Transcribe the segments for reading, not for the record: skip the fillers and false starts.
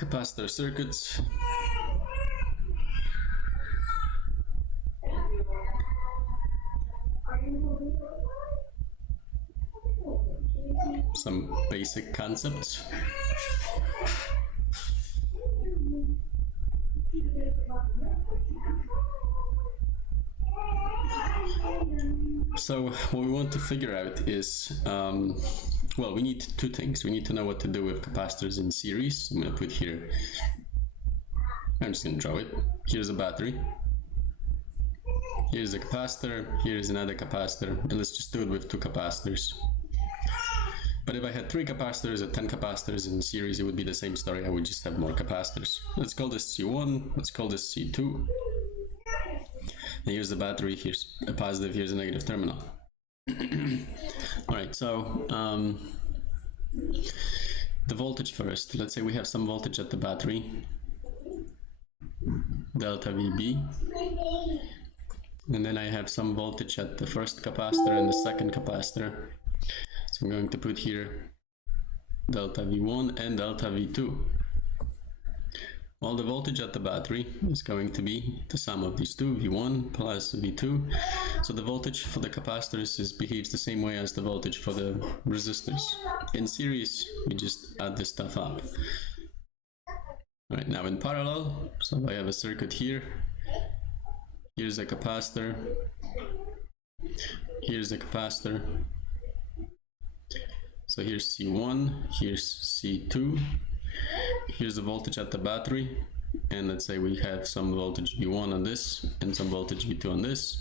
capacitor circuits. Some basic concepts. So what we want to figure out is, well, we need two things. We need to know what to do with capacitors in series. I'm going to put here, I'm just going to draw it. Here's a battery. Here's a capacitor. Here's another capacitor. And let's just do it with two capacitors. But if I had 3 capacitors or 10 capacitors in series, it would be the same story. I would just have more capacitors. Let's call this C1. Let's call this C2. And here's the battery. Here's a positive. Here's a negative terminal. All right. So the voltage first. Let's say we have some voltage at the battery, delta VB. And then I have some voltage at the first capacitor and the second capacitor. So I'm going to put here delta V1 and delta V2. Well, the voltage at the battery is going to be the sum of these two, V1 plus V2. So the voltage for the capacitors behaves the same way as the voltage for the resistors. In series, we just add this stuff up. All right, now in parallel, so I have a circuit here. Here's a capacitor. Here's a capacitor. So here's C1, here's C2. Here's the voltage at the battery, and let's say we have some voltage V1 on this and some voltage V2 on this,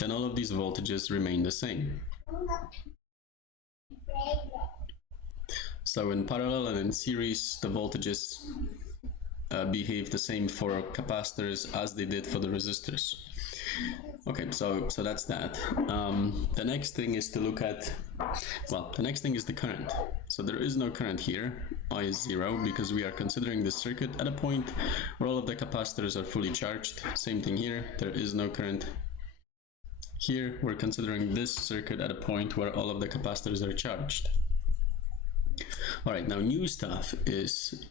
then all of these voltages remain the same. So in parallel and in series, the voltages behave the same for capacitors as they did for the resistors. Okay, so that's that. The next thing is to look at, well, the next thing is the current. So there is no current here. I is 0 because we are considering the circuit at a point where all of the capacitors are fully charged. Same thing here, there is no current. Here we're considering this circuit at a point where all of the capacitors are charged. All right, now new stuff is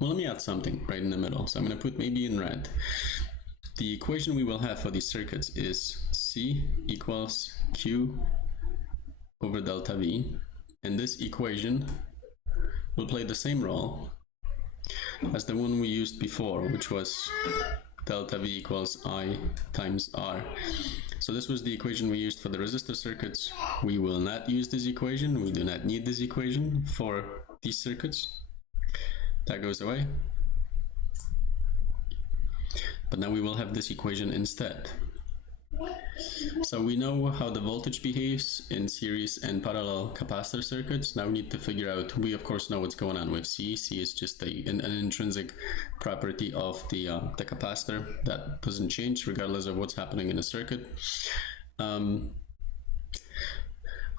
well, let me add something right in the middle. So I'm going to put maybe in red. The equation we will have for these circuits is C equals Q over delta V. And this equation will play the same role as the one we used before, which was delta V equals I times R. So this was the equation we used for the resistor circuits. We will not use this equation. We do not need this equation for these circuits. That goes away. But now we will have this equation instead. So we know how the voltage behaves in series and parallel capacitor circuits. Now we need to figure out, we of course know what's going on with C. C is just an intrinsic property of the capacitor that doesn't change regardless of what's happening in a circuit.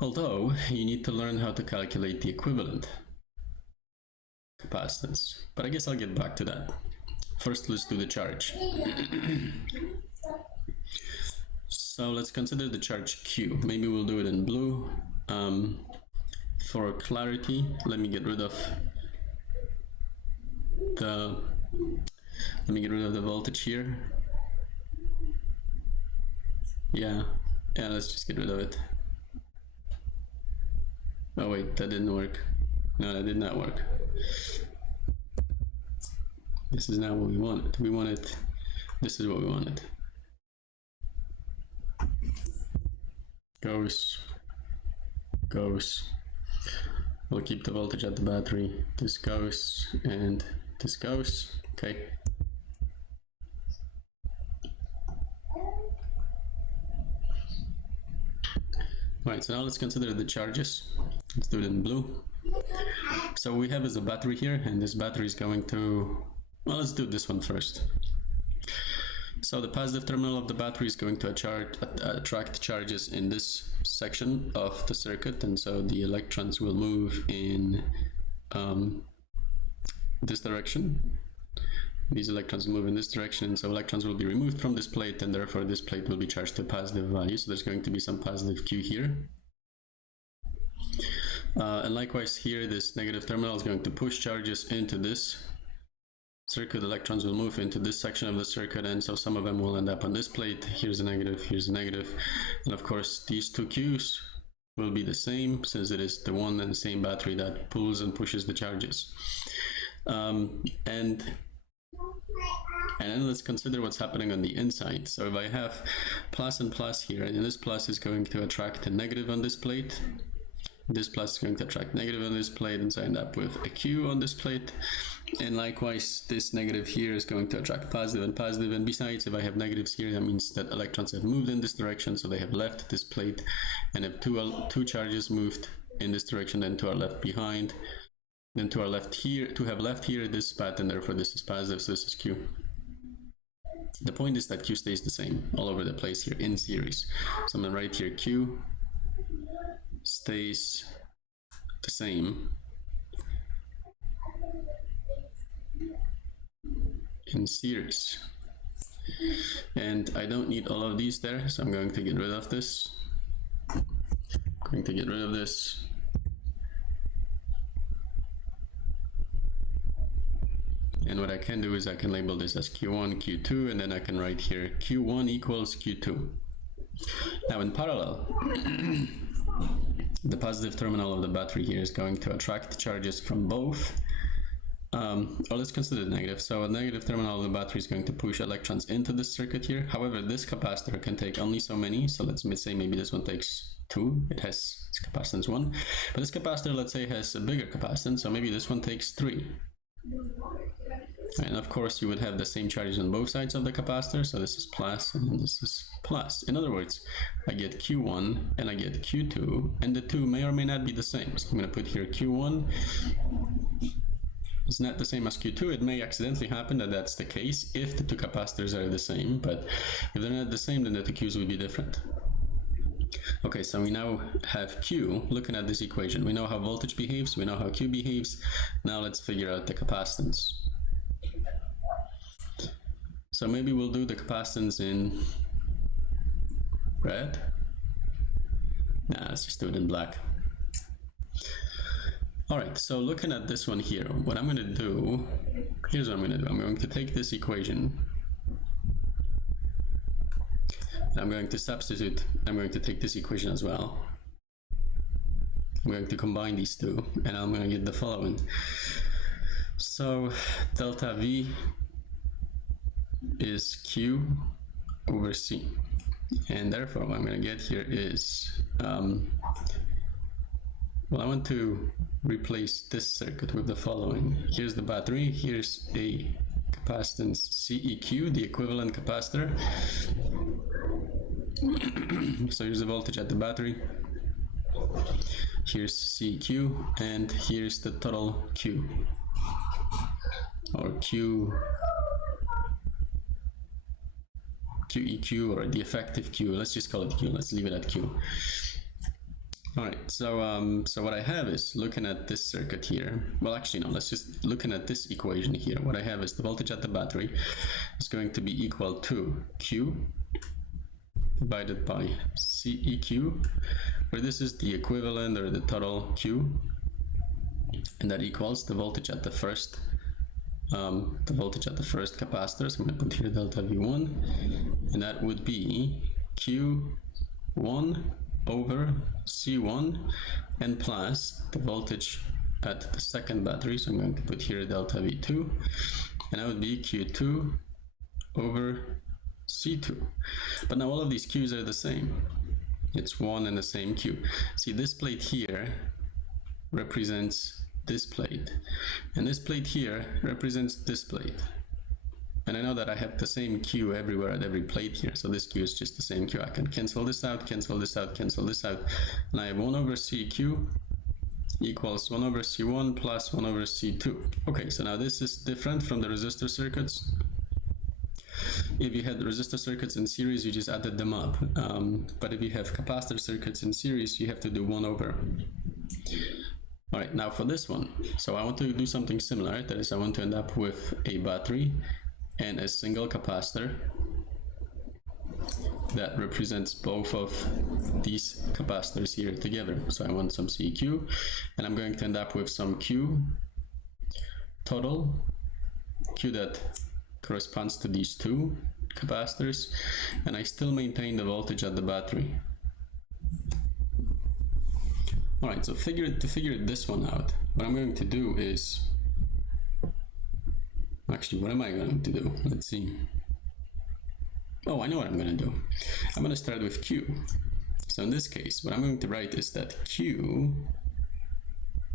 Although you need to learn how to calculate the equivalent capacitance, but I guess I'll get back to that. First, let's do the charge. So let's consider the charge Q. Maybe we'll do it in blue. For clarity, let me get rid of the voltage here. Yeah, let's just get rid of it. Oh wait, that didn't work. No, that did not work. This is not what we wanted. We wanted, this is what we wanted. Goes. We'll keep the voltage at the battery. This goes and this goes. Okay. Alright, so now let's consider the charges. Let's do it in blue. So we have is a battery here, and this battery is going to, well, let's do this one first. So the positive terminal of the battery is going to attract charges in this section of the circuit, and so the electrons will move in this direction. These electrons move in this direction, so electrons will be removed from this plate, and therefore this plate will be charged to a positive value. So there's going to be some positive Q here. And likewise here, this negative terminal is going to push charges into this circuit. Electrons will move into this section of the circuit, and so some of them will end up on this plate. Here's a negative, here's a negative, and of course these two Qs will be the same, since it is the one and the same battery that pulls and pushes the charges. And then let's consider what's happening on the inside. So if I have plus and plus here, and this plus is going to attract a negative on this plate, this plus is going to attract negative on this plate, and so I end up with a Q on this plate. And likewise, this negative here is going to attract positive and positive. And besides, if I have negatives here, that means that electrons have moved in this direction, so they have left this plate. And if two charges moved in this direction, then two are left behind. Then two are left here, two have left here this path, and therefore this is positive, so this is Q. The point is that Q stays the same all over the place here in series. So I'm going to write here Q stays the same in series. And I don't need all of these there, so I'm going to get rid of this. And what I can do is I can label this as Q1, Q2, and then I can write here Q1 equals Q2. Now in parallel, the positive terminal of the battery here is going to attract charges from both, or let's consider the negative. So a negative terminal of the battery is going to push electrons into this circuit here. However, this capacitor can take only so many, so let's say maybe this one takes 2, it has its capacitance 1, but this capacitor, let's say, has a bigger capacitance, so maybe this one takes 3. And of course you would have the same charges on both sides of the capacitor, so this is plus and this is plus. In other words, I get Q1 and I get Q2, and the two may or may not be the same. So I'm going to put here Q1 is not the same as Q2. It may accidentally happen that that's the case if the two capacitors are the same, but if they're not the same, then the two Qs will be different. Okay, so we now have Q. Looking at this equation, we know how voltage behaves, we know how Q behaves. Now let's figure out the capacitance. So maybe we'll do the capacitance in red. Nah, let's just do it in black. Alright, so looking at this one here, what I'm going to do, here's what I'm going to do. I'm going to take this equation, I'm going to substitute, I'm going to take this equation as well. I'm going to combine these two, and I'm going to get the following. So delta V is Q over C, and therefore what I'm going to get here is, well, I want to replace this circuit with the following. Here's the battery, here's a capacitance CEQ, the equivalent capacitor. So here's the voltage at the battery, here's CEQ, and here's the total Q, or QEQ, or the effective Q. Let's just call it Q, let's leave it at Q. Alright, so so what I have is, looking at this circuit here, well actually no, let's just looking at this equation here, what I have is the voltage at the battery is going to be equal to Q divided by CEQ, where this is the equivalent or the total Q, and that equals the voltage at the first capacitor. So I'm going to put here delta V1, and that would be Q1 over C1 and plus the voltage at the second battery. So I'm going to put here delta V2, and that would be Q2 over C2. But now all of these Qs are the same. It's one and the same Q. See, this plate here represents this plate, and this plate here represents this plate. And I know that I have the same Q everywhere at every plate here, so this Q is just the same Q. I can cancel this out, cancel this out, cancel this out, and I have 1 over CQ equals 1 over C1 plus 1 over C2. Okay, so now this is different from the resistor circuits. If you had resistor circuits in series, you just added them up. But if you have capacitor circuits in series, you have to do 1 over. All right, now for this one, so I want to do something similar, right? That is, I want to end up with a battery and a single capacitor. that represents both of these capacitors here together. So I want some CQ, and I'm going to end up with some Q total, Q that corresponds to these two capacitors, and I still maintain the voltage at the battery. Alright, so to figure this one out, what I'm going to do is, actually, what am I going to do? Let's see. Oh, I know what I'm going to do. I'm going to start with Q. So in this case, what I'm going to write is that Q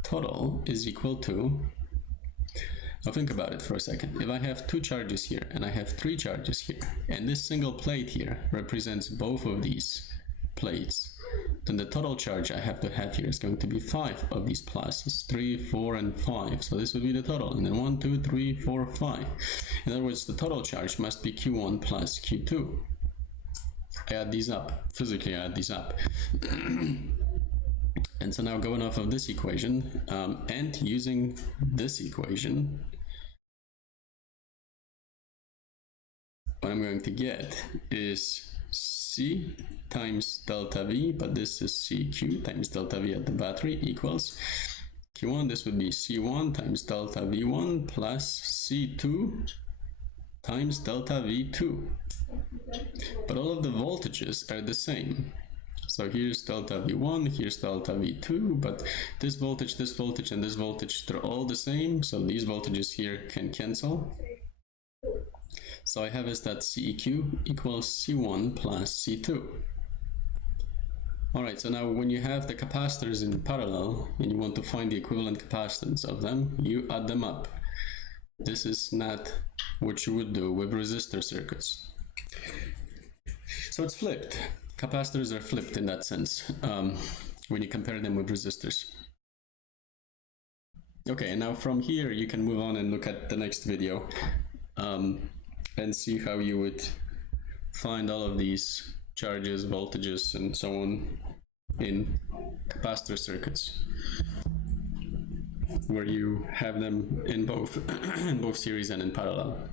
total is equal to, now think about it for a second. If I have two charges here and I have three charges here, and this single plate here represents both of these plates, then the total charge I have to have here is going to be 5 of these pluses, 3, 4, and 5. So this would be the total, and then 1, 2, 3, 4, 5. In other words, the total charge must be Q1 plus Q2. I add these up, physically I add these up. And so now going off of this equation, and using this equation, what I'm going to get is C times delta V, but this is CQ times delta V at the battery equals Q1, this would be C1 times delta V1 plus C2 times delta V2. But all of the voltages are the same. So here's delta V1, here's delta V2, but this voltage, and this voltage, they're all the same. So these voltages here can cancel. So I have is that CEQ equals C1 plus C2. Alright, so now when you have the capacitors in parallel and you want to find the equivalent capacitance of them, you add them up. This is not what you would do with resistor circuits. So it's flipped. Capacitors are flipped in that sense when you compare them with resistors. Okay, and now from here you can move on and look at the next video. And see how you would find all of these charges, voltages, and so on in capacitor circuits, where you have them in both in both series and in parallel.